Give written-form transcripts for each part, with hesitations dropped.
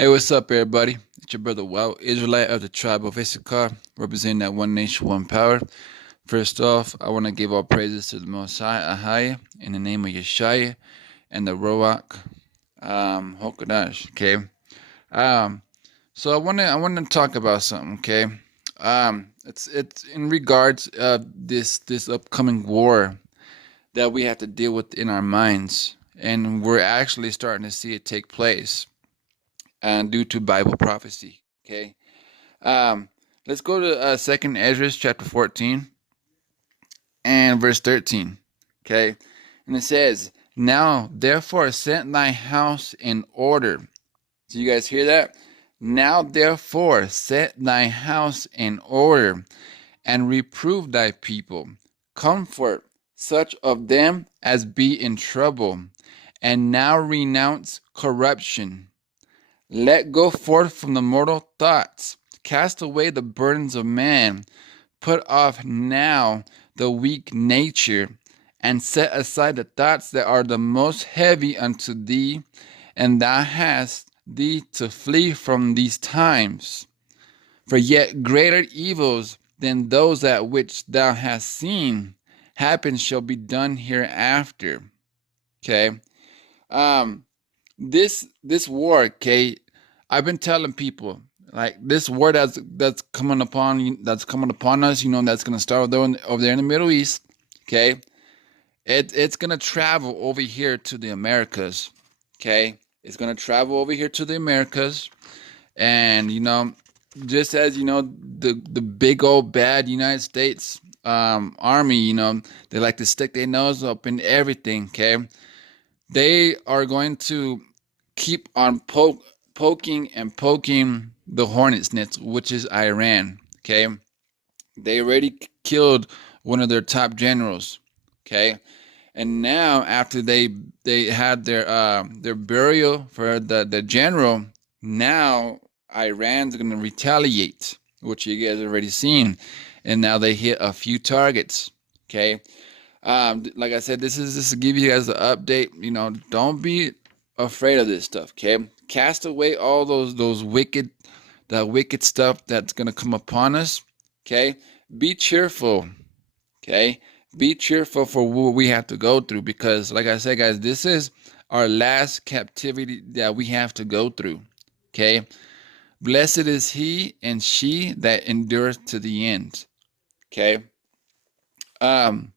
Hey, what's up, everybody? It's your brother, Wow Israelite of the tribe of Issachar, representing that one nation, one power. First off, I want to give all praises to the Most High, Ahaya, in the name of Yeshaya and the Roach, Hokodash. Okay. Um, so I want to talk about something. Okay. It's in regards of this upcoming war that we have to deal with in our minds, and we're actually starting to see it take place, and due to Bible prophecy. Okay. Um, let's go to Second Ezra chapter 14 and verse 13. Okay, and it says, "Now therefore set thy house in order." Do you guys hear that? Now therefore set thy house in order, and reprove thy people. Comfort such of them as be in trouble, and now renounce corruption. Let go forth from the mortal thoughts. Cast away the burdens of man. Put off now the weak nature, and set aside the thoughts that are the most heavy unto thee, and thou hast thee to flee from these times. For yet greater evils than those at which thou hast seen happen shall be done hereafter. Okay. Um, this war, okay, I've been telling people, like, this war that's coming upon us, that's gonna start over there in the Middle East. Okay, it's gonna travel over here to the Americas. Okay, it's gonna travel over here to the Americas, and just as the big old bad United States army, they like to stick their nose up in everything. Okay, they are going to keep on poking and poking the hornet's nest, which is Iran. Okay, they already killed one of their top generals. Okay, and now after they had their burial for the general, now Iran's going to retaliate, which you guys already seen, and now they hit a few targets. Okay, like I said, this is just to give you guys an update. Don't be afraid of this stuff. Okay, cast away all those wicked stuff that's gonna come upon us. Okay, be cheerful. Okay, be cheerful for what we have to go through, because, like I said, guys, this is our last captivity that we have to go through. Okay, blessed is he and she that endureth to the end. Okay. Um,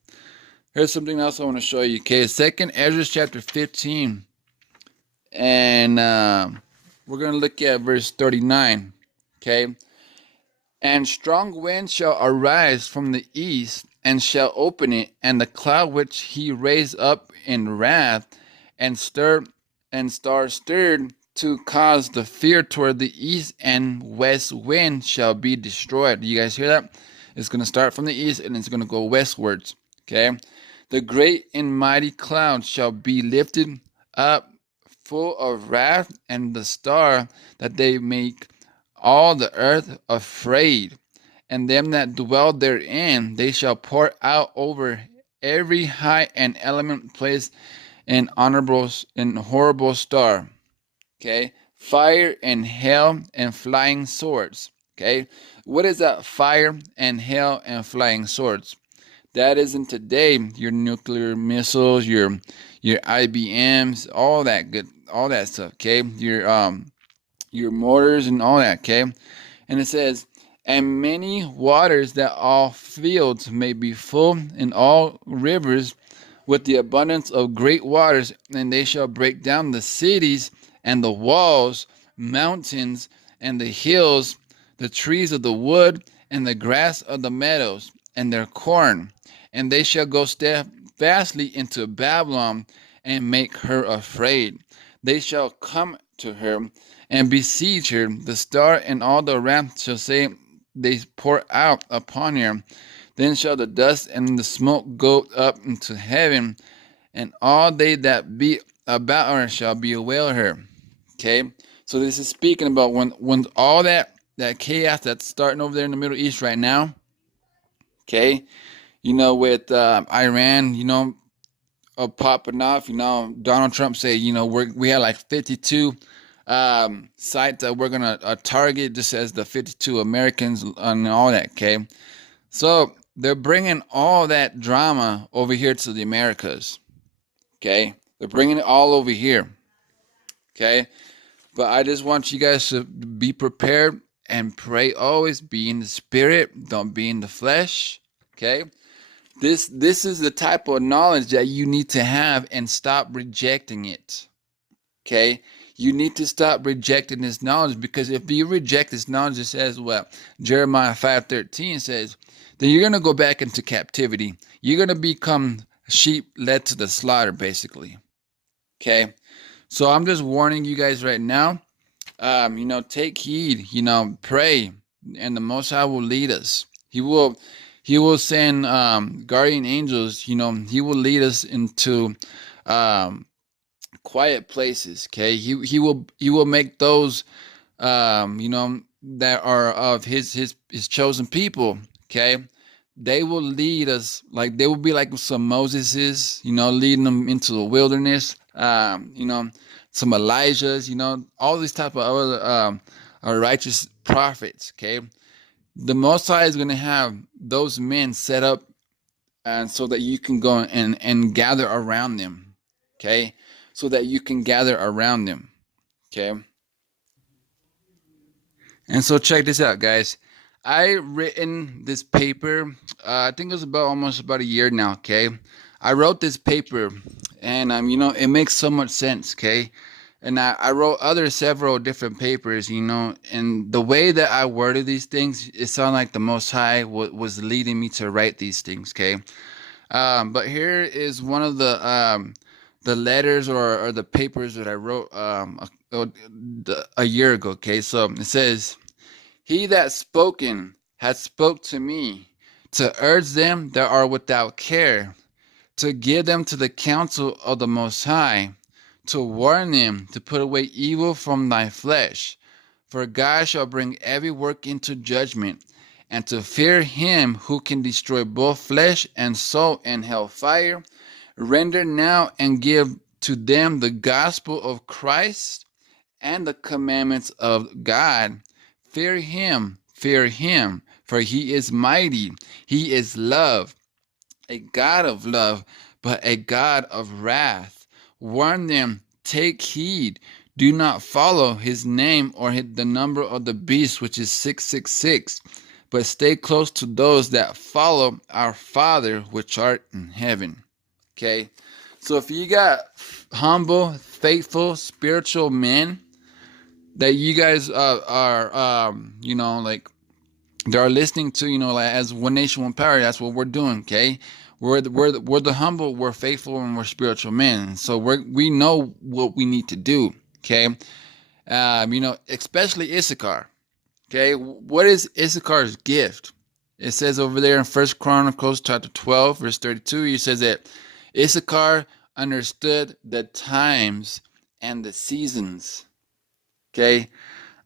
Here's something else I want to show you. Okay, Second Ezra chapter 15, and we're gonna look at verse 39. Okay, and strong wind shall arise from the east, and shall open it, and the cloud which he raised up in wrath, and stirred to cause the fear toward the east and west wind shall be destroyed. You guys hear that? It's gonna start from the east and it's gonna go westwards. Okay. The great and mighty cloud shall be lifted up full of wrath, and the star that they make all the earth afraid, and them that dwell therein they shall pour out over every high and element place an honorable and horrible star. Okay, fire and hail and flying swords. Okay, what is that? Fire and hail and flying swords. That isn't today. Your nuclear missiles, your IBMs, all that stuff. Okay, your mortars and all that. Okay, and it says, and many waters that all fields may be full, and all rivers with the abundance of great waters, and they shall break down the cities and the walls, mountains and the hills, the trees of the wood and the grass of the meadows, and their corn, and they shall go steadfastly into Babylon and make her afraid. They shall come to her and besiege her. The star and all the wrath shall say they pour out upon her. Then shall the dust and the smoke go up into heaven, and all they that be about her shall bewail her. Okay, so this is speaking about when all that chaos that's starting over there in the Middle East right now. Okay, with Iran, popping off. Donald Trump said, we had like 52 site that we're gonna target, just as the 52 Americans and all that. Okay, so they're bringing all that drama over here to the Americas. Okay, they're bringing it all over here. Okay, but I just want you guys to be prepared and pray always. Be in the spirit, don't be in the flesh. Okay, this is the type of knowledge that you need to have, and stop rejecting it. Okay, you need to stop rejecting this knowledge, because if you reject this knowledge, it says what Jeremiah 5:13 says, then you're going to go back into captivity. You're going to become sheep led to the slaughter, basically. Okay, so I'm just warning you guys right now. Take heed. Pray, and the Most High will lead us. He will send guardian angels. He will lead us into um, quiet places. Okay, he will make those that are of his chosen people. Okay, they will lead us, like they will be like some Moseses, leading them into the wilderness. Some Elijahs, all these type of other righteous prophets. Okay, the Most High is going to have those men set up, and so that you can go and gather around them. Okay, so that you can gather around them. Okay. And so check this out, guys. I written this paper. I think it was almost about a year now. Okay, I wrote this paper, and it makes so much sense. Okay, and I wrote several different papers. And the way that I worded these things, it sounded like the Most High was leading me to write these things. Okay, but here is one of the letters, or the papers that I wrote a year ago. Okay, so it says, "He that spoken hath spoke to me, to urge them that are without care, to give them to the counsel of the Most High, to warn them to put away evil from thy flesh. For God shall bring every work into judgment, and to fear him who can destroy both flesh and soul in hell fire. Render now and give to them the gospel of Christ and the commandments of God. Fear him, for he is mighty. He is love, a God of love, but a God of wrath. Warn them, take heed. Do not follow his name or the number of the beast, which is 666, but stay close to those that follow our Father which art in heaven." Okay, so if you got humble, faithful, spiritual men that you guys are, like they're listening to, like as One Nation, One Power, that's what we're doing. Okay, we're the humble, we're faithful, and we're spiritual men. So we know what we need to do. Okay, especially Issachar. Okay, what is Issachar's gift? It says over there in First Chronicles chapter 12, verse 32. He says that Issachar understood the times and the seasons. Okay,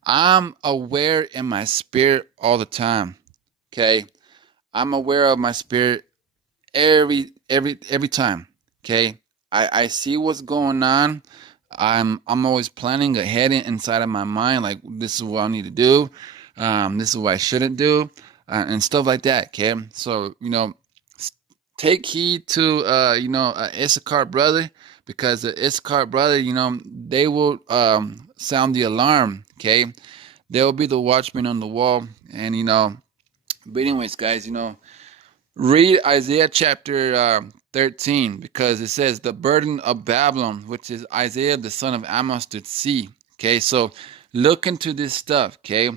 I'm aware in my spirit all the time. Okay, I'm aware of my spirit every time. Okay, I see what's going on. I'm always planning ahead inside of my mind, like this is what I need to do, this is what I shouldn't do, and stuff like that. Okay, so take heed to Issachar brother, because the Issachar brother, they will sound the alarm. Okay, they will be the watchman on the wall, and But anyways, guys, read Isaiah chapter 13, because it says the burden of Babylon, which is Isaiah the son of Amos, to see. Okay, so look into this stuff. Okay,